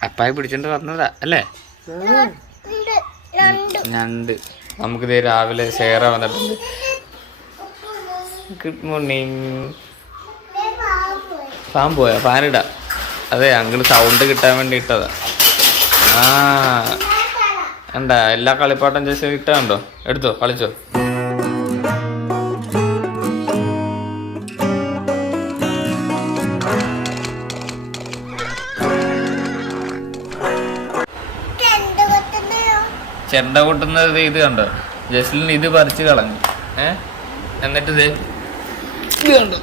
അപ്പായി പിടിച്ചോണ്ട് വന്നതാ അല്ലേ? രണ്ട്. നമുക്ക് ഇതേ രാവിലെ ഷെയർ വന്നിട്ടുണ്ട് ഗുഡ് മോർണിംഗ് ഫാൻ പോയാ? ഫാനിടാ അതെ അങ്കിൾ സൗണ്ട് കിട്ടാൻ വേണ്ടി ഇട്ടതാ ആ. എന്താ എല്ലാ കളിപ്പാട്ടം ചേച്ചി ഇട്ടാണ്ടോ എടുത്തോ കളിച്ചോ? ചെണ്ട കൂട്ടുന്ന ഇത് കണ്ടോ? ജസ്ലിൻ ഇത് പറിച്ച് കളഞ്ഞു. ഏ? എന്നിട്ട് ഇത് ഇത് കണ്ടോ?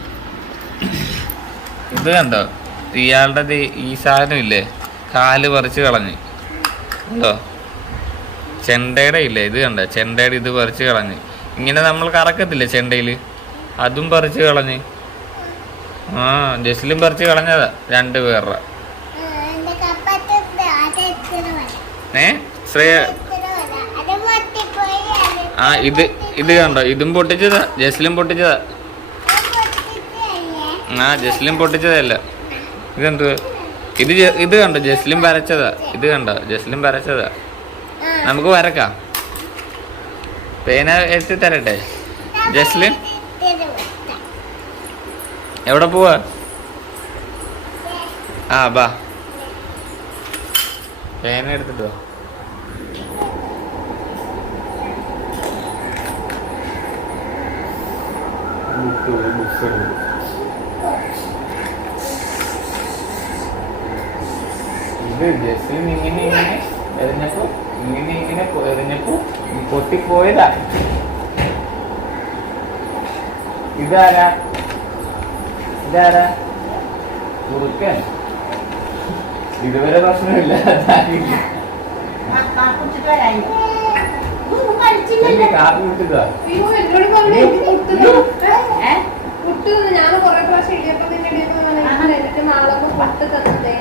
ഇത് കണ്ടോ? ഇയാളുടെ ഈ സാധനം ഇല്ലേ? കാൽ പറിച്ച് കളഞ്ഞു. കണ്ടോ? ചെണ്ടയുടെ ഇല്ലേ? ഇത് കണ്ടോ? ചെണ്ടയുടെ ഇത് പറിച്ച് കളഞ്ഞ്. ഇങ്ങനെ നമ്മൾ കറക്കത്തില്ലേ ചെണ്ടയിൽ അതും പറിച്ച് കളഞ്ഞ്. ആ ജസ്ലിൻ പറിച്ച് കളഞ്ഞതാ. രണ്ട് പേരുടെ. ഏ? ശ്രേയ ആ ഇത് ഇത് കണ്ടോ? ഇതും പൊട്ടിച്ചതാ. ജസ്ലും പൊട്ടിച്ചതാ. ആ ജസ്ലും പൊട്ടിച്ചതല്ല. ഇതെന്ത്? ഇത് ഇത് കണ്ടോ? ജസ്ലും വരച്ചതാ. ഇത് കണ്ടോ? ജസ്ലും വരച്ചതാ. നമുക്ക് വരക്കാം. പേന എത്തി തരട്ടെ. ജസ്ലിൻ എവിടെ പോവാ? ആ ബാ. പേന എടുത്തിട്ട് വാ ബുക്ക് ബുക്ക് ഇത് ജസ്റ്റിൻ ഇങ്ങനെ ഇങ്ങനെ എറിഞ്ഞപ്പോ ഇങ്ങനെ ഇങ്ങനെ എറിഞ്ഞപ്പോ പൊട്ടിപ്പോയതാ ഇതാരാ ഇതാരാ കുറുക്കൻ ഇതുവരെ പ്രശ്നമില്ല കാപ്പി വിട്ടുക അയ്യോ, എന്നോട് പറഞ്ഞു എനിക്ക് മുട്ടുന്നു. ഏ? മുട്ടുന്നു. ഞാൻ കുറെ പ്രാവശ്യം ഇടിയപ്പം തിന്ന് ഇടിയപ്പം തിന്ന് ഇങ്ങനെ എന്നിട്ട് മാളൊക്കെ പുട്ട് തന്നതേ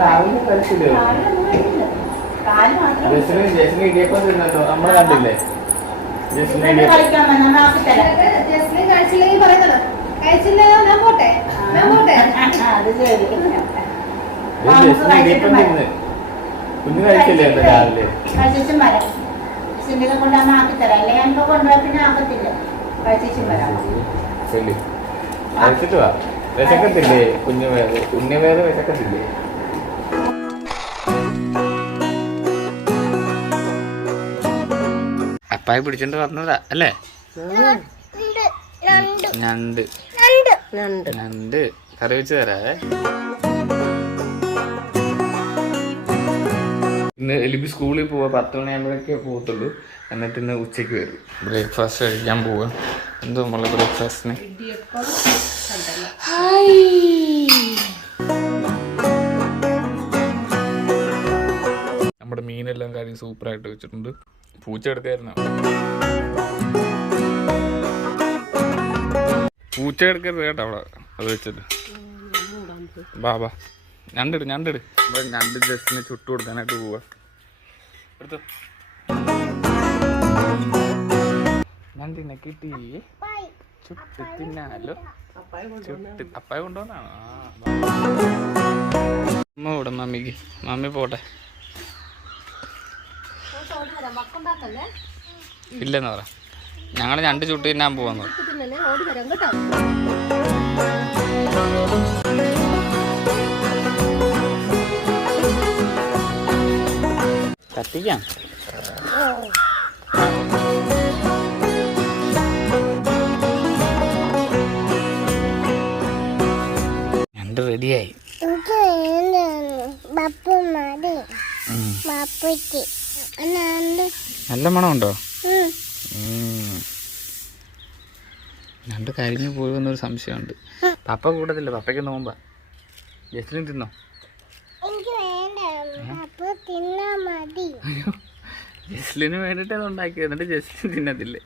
രാവിലെ കഴിച്ചില്ലേ ജസ്റ്റിന് ഇടിയപ്പം തിന്നല്ലോ നമ്മൾ കണ്ടില്ലേ? ജസ്റ്റിന് ഇടിയപ്പം ജസ്ലിൻ കഴിച്ചില്ലെങ്കിൽ പറയുന്നത്. കഴിച്ചില്ല ഞാൻ പോട്ടെ. ഞാൻ പോട്ടെ. ഇത് ജസ്റ്റിന് ഇടിയപ്പം തിന്ന് കുഞ്ഞു കഴിച്ചില്ലേ എന്താ രാവിലെ? കഴിച്ചും വരാം. ആക്കിത്തരാം അല്ലെങ്കിൽ ഞാനിപ്പോ കൊണ്ടുപോയി പിന്നെ ആക്കത്തില്ല. കഴിച്ചും വരാം. ചെല്ലി കഴിച്ചിട്ട് വാ. വിശക്കത്തില്ലേ? കുഞ്ഞു വേദ കുഞ്ഞു വേദ വിശക്കത്തില്ലേ? അപ്പായി പിടിച്ചോണ്ട് വന്നതാ അല്ലേ? ഞണ്ട്. ഞണ്ട്. കറി വെച്ച് തരാവേ. ഇന്ന് എലിബി സ്കൂളിൽ പോവാ പത്ത് മണിയാകുമ്പോഴേക്കേ പോകത്തുള്ളൂ. എന്നിട്ട് ഇന്ന് ഉച്ചയ്ക്ക് വരും. ബ്രേക്ക്ഫാസ്റ്റ് കഴിക്കാൻ പോവാ. എന്തോ നമ്മളെ ബ്രേക്ക്ഫാസ്റ്റിന്? നമ്മുടെ മീനെല്ലാം കാര്യം സൂപ്പറായിട്ട് വെച്ചിട്ടുണ്ട്. പൂച്ച എടുക്കായിരുന്നു പൂച്ച എടുക്കരുത് കേട്ടോ അവിടെ. അത് വെച്ചിട്ട്. ബാബാ ഞണ്ടിട് ഞണ്ടിട്. ഇവിടെ ഞണ്ട് ജസ്റ്റിന് ചുട്ടു കൊടുക്കാനായിട്ട് പോവാ. ഞണ്ടിനെ കിട്ടി. ചുട്ട് തിന്നാലോ. ചുട്ട് അപ്പായ ബാ. അമ്മ ഇവിടെ മമ്മിക്ക്. മമ്മി പോട്ടെ. ഇല്ലെന്ന് പറ. ഞങ്ങൾ രണ്ട് ചുട്ട് തിന്നാൻ പോവാന്ന് കത്തിക്കാം. രണ്ട് റെഡിയായി. ബപ്പു മതി നല്ല മണമുണ്ടോ? രണ്ട് കരിഞ്ഞു കരിഞ്ഞു പോയെന്നൊരു സംശയമുണ്ട്. പപ്പ കൂടത്തില്ല പപ്പയ്ക്ക് നോമ്പാ. ജസ്റ്റിനും തിന്നോ? ജസ്ലിന് വേണ്ടിട്ട് അത് ഉണ്ടാക്കിയത്. എന്നിട്ട് ജസ്ലിൻ തിന്നത്തില്ലേ.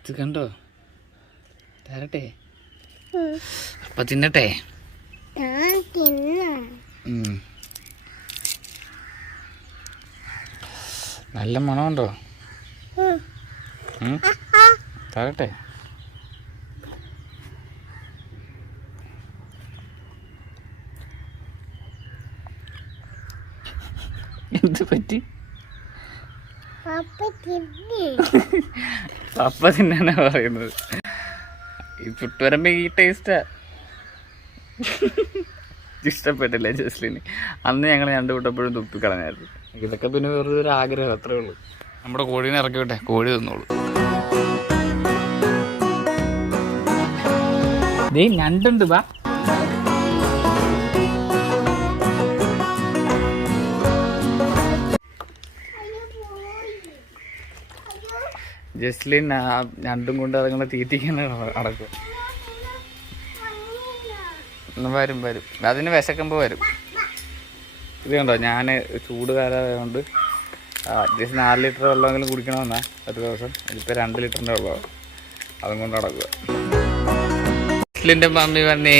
ഇത് കണ്ടോ? തരട്ടെ. അപ്പൊ തിന്നട്ടെ. നല്ല മണമുണ്ടോ? തരട്ടെ. എന്ത് പറ്റി? പപ്പ തിന്നാണ് പറയുന്നത്. ഈ പുട്ടുവരമ്പ് ഈ ടേസ്റ്റാ ഇഷ്ടപ്പെട്ടില്ല ജസ്ലിന്. അന്ന് ഞങ്ങൾ രണ്ടു തുപ്പി കളഞ്ഞായിരുന്നു. ഇതൊക്കെ പിന്നെ വെറുതെ ഒരു ആഗ്രഹം അത്രേ ഉള്ളൂ. നമ്മുടെ കോഴീനെ ഇറക്കി വിട്ടെ കോഴി തിന്നോളൂ. ദേ ഞണ്ടുണ്ട് വാ. ജസ്ലിൻ ആ ഞണ്ടും കൊണ്ട് അതുങ്ങളെ തീറ്റിക്കാനാണ് നടക്കുക ഉം, വരും വരും. അതിന് വിശക്കുമ്പോൾ വരും. ഇത് കണ്ടോ ഞാൻ ചൂട് കാലമായതുകൊണ്ട് അറ്റ്ലീസ്റ്റ് നാല് ലിറ്റർ വെള്ളമെങ്കിലും കുടിക്കണമെന്നാ ഒരു ദിവസം. ഇതിപ്പോൾ രണ്ട് ലിറ്ററിന്റെ വെള്ളമാണ് അതും കൊണ്ട് നടക്കുക. മുസ്ലിന്റെ മമ്മി വന്നേ.